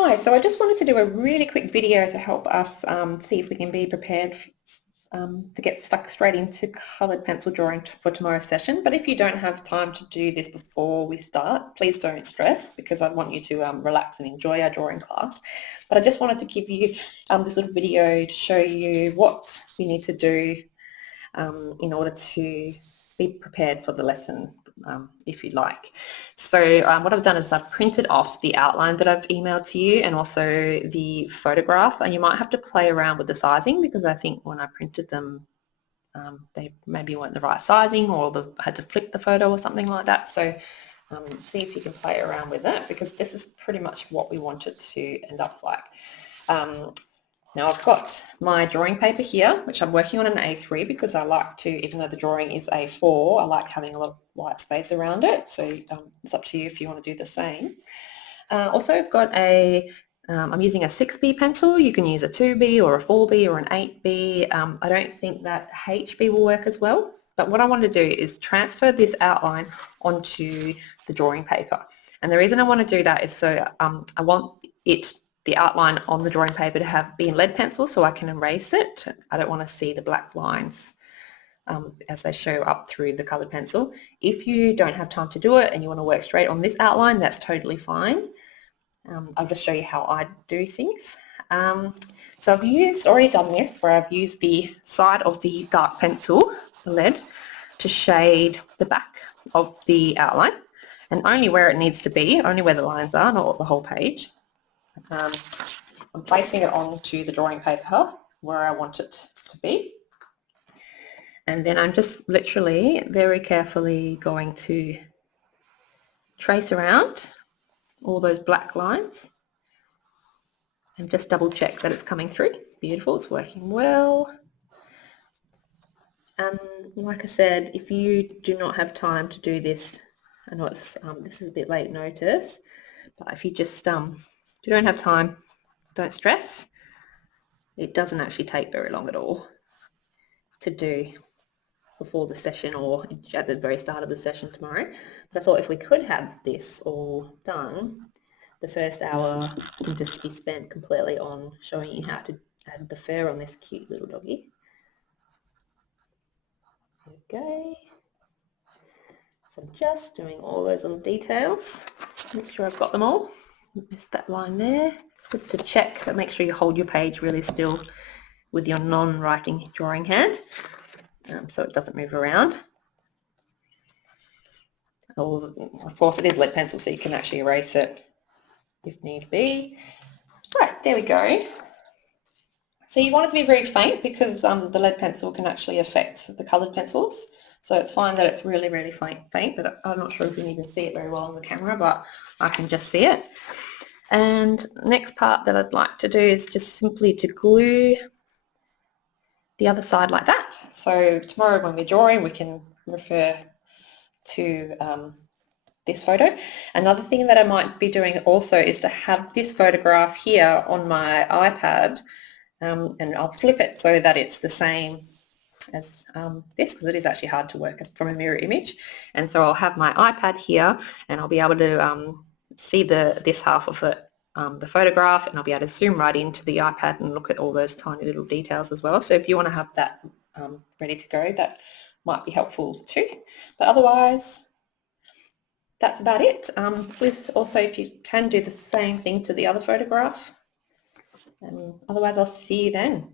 Hi, so I just wanted to do a really quick video to help us see if we can be prepared to get stuck straight into coloured pencil drawing for tomorrow's session. But if you don't have time to do this before we start, please don't stress, because I want you to relax and enjoy our drawing class. But I just wanted to give you this little video to show you what we need to do in order to be prepared for the lesson, if you like. So what I've done is I've printed off the outline that I've emailed to you and also the photograph, and you might have to play around with the sizing because I think when I printed them they maybe weren't the right sizing, or I had to flip the photo or something like that. So see if you can play around with it, because this is pretty much what we want it to end up like. Now I've got my drawing paper here, which I'm working on an A3 because I like to, even though the drawing is A4, I like having a lot of white space around it. So it's up to you if you want to do the same. Also, I've got I'm using a 6B pencil. You can use a 2B or a 4B or an 8B. I don't think that HB will work as well. But what I want to do is transfer this outline onto the drawing paper. And the reason I want to do that is so I want the outline on the drawing paper to be in lead pencil so I can erase it. I don't want to see the black lines as they show up through the coloured pencil. If you don't have time to do it and you want to work straight on this outline, that's totally fine. I'll just show you how I do things. So I've already done this, where I've used the side of the dark pencil, the lead, to shade the back of the outline, and only where it needs to be, only where the lines are, not the whole page. I'm placing it onto the drawing paper where I want it to be. And then I'm just literally very carefully going to trace around all those black lines and just double check that it's coming through. Beautiful, it's working well. And like I said, if you do not have time to do this, I know it's this is a bit late notice, but if you just you don't have time, don't stress. It doesn't actually take very long at all to do before the session or at the very start of the session tomorrow. But I thought if we could have this all done, the first hour can just be spent completely on showing you how to add the fur on this cute little doggy. Okay. So I'm just doing all those little details. Make sure I've got them all. Missed that line there. It's good to check, but make sure you hold your page really still with your non-writing drawing hand, so it doesn't move around. Of course, it is lead pencil, so you can actually erase it if need be. Right, there we go. So you want it to be very faint because the lead pencil can actually affect the coloured pencils. So it's fine that it's really, really faint, but I'm not sure if you can even see it very well on the camera, but I can just see it. And next part that I'd like to do is just simply to glue the other side like that. So tomorrow when we're drawing, we can refer to this photo. Another thing that I might be doing also is to have this photograph here on my iPad, and I'll flip it so that it's the same as this, because it is actually hard to work from a mirror image. And so I'll have my iPad here and I'll be able to see this half of it, the photograph, and I'll be able to zoom right into the iPad and look at all those tiny little details as well. So if you want to have that ready to go, that might be helpful too. But otherwise, that's about it. Please also, if you can, do the same thing to the other photograph. Otherwise, I'll see you then.